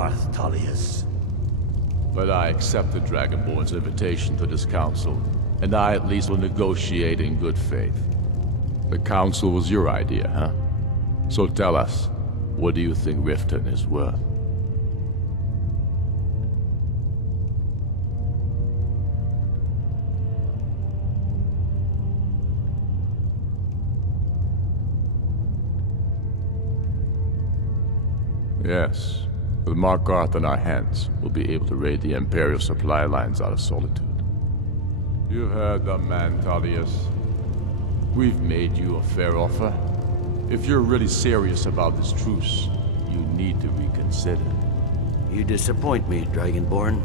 Markarth, Tullius. But I accept the Dragonborn's invitation to this council, and I at least will negotiate in good faith. The council was your idea, huh? So tell us, what do you think Riften is worth? Yes. With Markarth in our hands, we'll be able to raid the Imperial supply lines out of Solitude. You heard the man, Tullius. We've made you a fair offer. If you're really serious about this truce, you need to reconsider. You disappoint me, Dragonborn.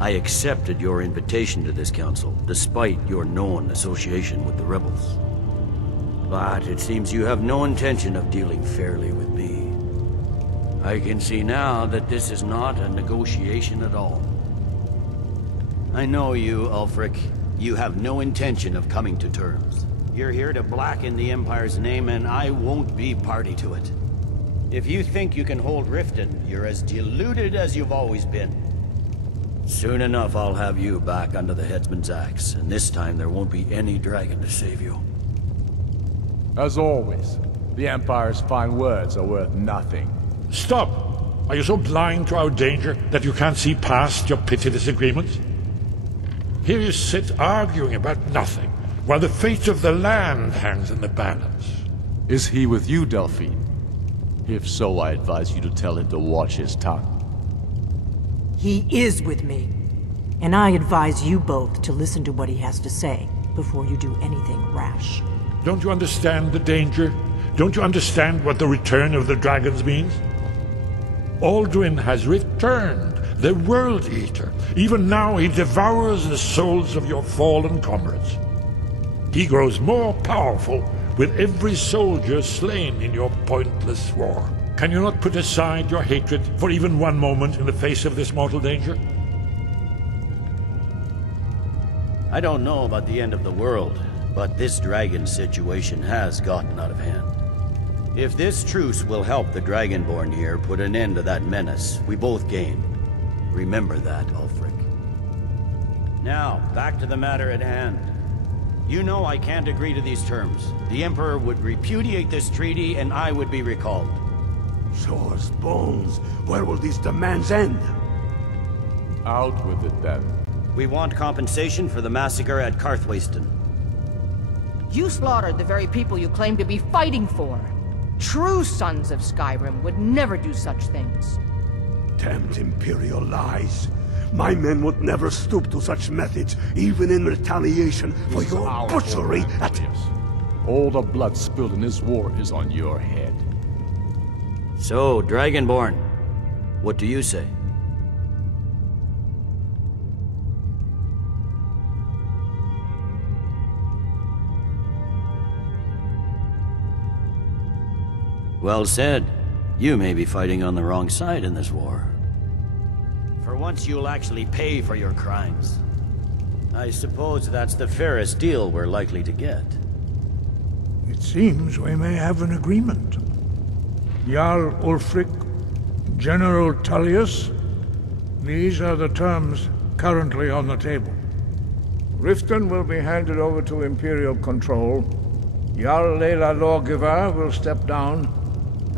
I accepted your invitation to this council, despite your known association with the rebels. But it seems you have no intention of dealing fairly with me. I can see now that this is not a negotiation at all. I know you, Ulfric. You have no intention of coming to terms. You're here to blacken the Empire's name, and I won't be party to it. If you think you can hold Riften, you're as deluded as you've always been. Soon enough, I'll have you back under the headsman's axe, and this time there won't be any dragon to save you. As always, the Empire's fine words are worth nothing. Stop! Are you so blind to our danger that you can't see past your petty disagreements? Here you sit arguing about nothing, while the fate of the land hangs in the balance. Is he with you, Delphine? If so, I advise you to tell him to watch his tongue. He is with me. And I advise you both to listen to what he has to say before you do anything rash. Don't you understand the danger? Don't you understand what the return of the dragons means? Aldrin has returned, the World Eater. Even now he devours the souls of your fallen comrades. He grows more powerful with every soldier slain in your pointless war. Can you not put aside your hatred for even one moment in the face of this mortal danger? I don't know about the end of the world, but this dragon situation has gotten out of hand. If this truce will help the Dragonborn here put an end to that menace, we both gain. Remember that, Ulfric. Now, back to the matter at hand. You know I can't agree to these terms. The Emperor would repudiate this treaty, and I would be recalled. Shores, bones, where will these demands end? Out with it, then. We want compensation for the massacre at Karthwasten. You slaughtered the very people you claim to be fighting for. True sons of Skyrim would never do such things. Damned Imperial lies. My men would never stoop to such methods, even in retaliation for your butchery at... All the blood spilled in this war is on your head. So, Dragonborn, what do you say? Well said. You may be fighting on the wrong side in this war. For once you'll actually pay for your crimes. I suppose that's the fairest deal we're likely to get. It seems we may have an agreement. Jarl Ulfric, General Tullius, these are the terms currently on the table. Riften will be handed over to Imperial control. Jarl Layla Lawgiver will step down,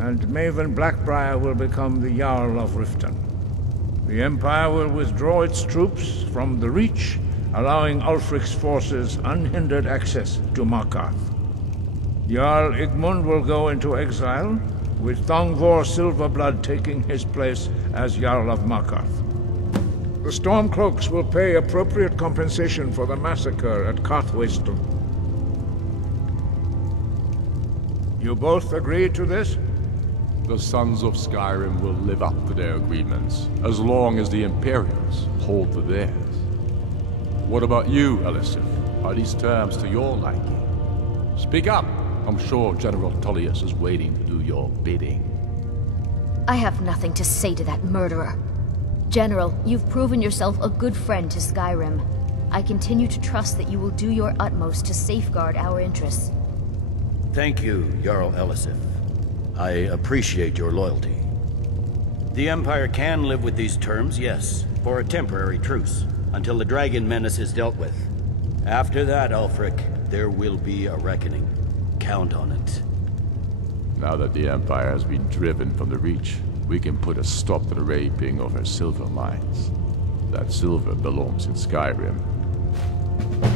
and Maven Blackbriar will become the Jarl of Riften. The Empire will withdraw its troops from the Reach, allowing Ulfric's forces unhindered access to Markarth. Jarl Igmund will go into exile, with Thongvor Silverblood taking his place as Jarl of Markarth. The Stormcloaks will pay appropriate compensation for the massacre at Karthwasten. You both agree to this? The Sons of Skyrim will live up to their agreements, as long as the Imperials hold to theirs. What about you, Elisif? Are these terms to your liking? Speak up! I'm sure General Tullius is waiting to do your bidding. I have nothing to say to that murderer. General, you've proven yourself a good friend to Skyrim. I continue to trust that you will do your utmost to safeguard our interests. Thank you, Jarl Elisif. I appreciate your loyalty. The Empire can live with these terms, yes, for a temporary truce, until the dragon menace is dealt with. After that, Ulfric, there will be a reckoning. Count on it. Now that the Empire has been driven from the Reach, we can put a stop to the raping of her silver mines. That silver belongs in Skyrim.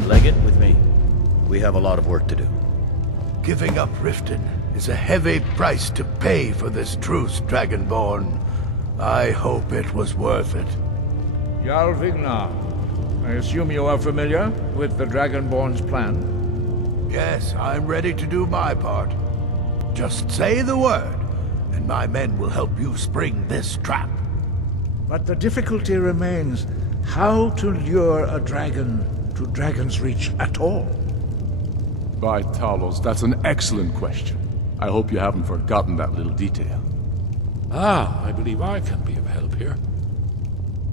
Legate, with me. We have a lot of work to do. Giving up Riften is a heavy price to pay for this truce, Dragonborn. I hope it was worth it. Jarl Vignar, I assume you are familiar with the Dragonborn's plan? Yes, I'm ready to do my part. Just say the word, and my men will help you spring this trap. But the difficulty remains how to lure a dragon to Dragon's Reach at all. By Talos, that's an excellent question. I hope you haven't forgotten that little detail. I believe I can be of help here.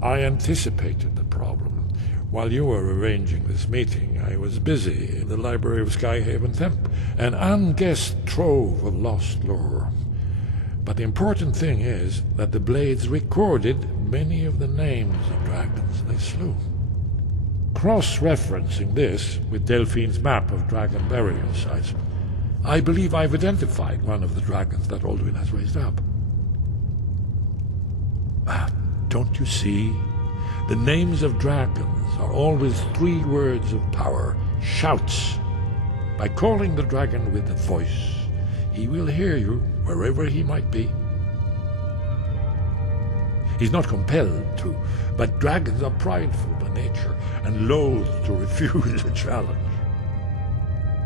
I anticipated the problem. While you were arranging this meeting, I was busy in the library of Skyhaven Temp, an unguessed trove of lost lore. But the important thing is that the Blades recorded many of the names of dragons they slew. Cross-referencing this with Delphine's map of dragon burial sites, I believe I've identified one of the dragons that Alduin has raised up. Don't you see? The names of dragons are always 3 words of power, shouts. By calling the dragon with a voice, he will hear you wherever he might be. He's not compelled to, but dragons are prideful by nature and loath to refuse a challenge.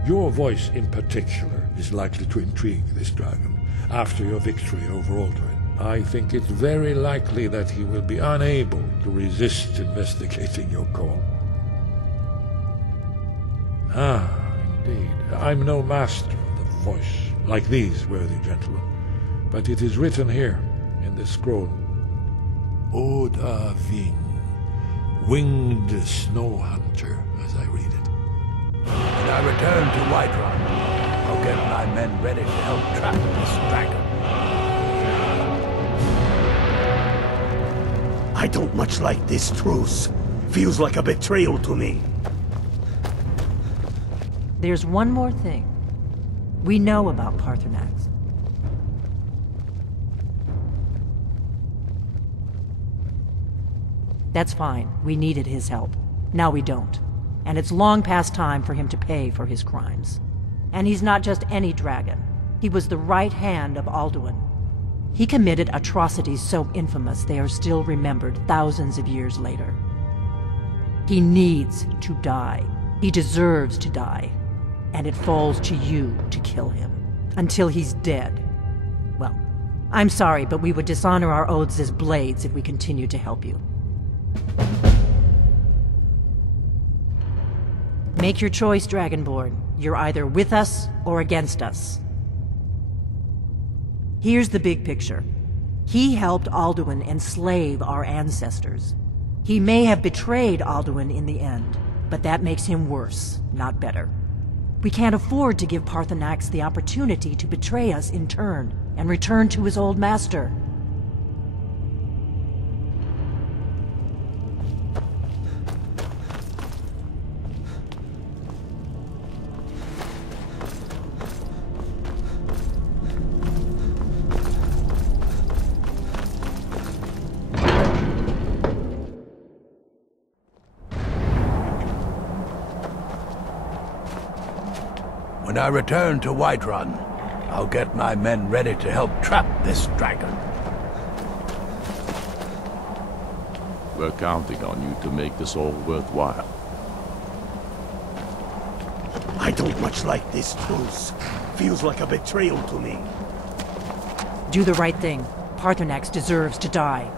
Your voice in particular is likely to intrigue this dragon after your victory over Alduin. I think it's very likely that he will be unable to resist investigating your call. Indeed. I'm no master of the voice, like these worthy gentlemen, but it is written here in this scroll. Oda Ving, winged snow hunter, as I read it. When I return to Whiterun, I'll get my men ready to help trap this dragon. I don't much like this truce. Feels like a betrayal to me. There's one more thing. We know about Paarthurnax. That's fine. We needed his help. Now we don't. And it's long past time for him to pay for his crimes. And he's not just any dragon. He was the right hand of Alduin. He committed atrocities so infamous they are still remembered thousands of years later. He needs to die. He deserves to die. And it falls to you to kill him. Until he's dead. Well, I'm sorry, but we would dishonor our oaths as Blades if we continue to help you. Make your choice, Dragonborn. You're either with us or against us. Here's the big picture. He helped Alduin enslave our ancestors. He may have betrayed Alduin in the end, but that makes him worse, not better. We can't afford to give Paarthurnax the opportunity to betray us in turn and return to his old master. When I return to Whiterun, I'll get my men ready to help trap this dragon. We're counting on you to make this all worthwhile. I don't much like this truce. Feels like a betrayal to me. Do the right thing. Paarthurnax deserves to die.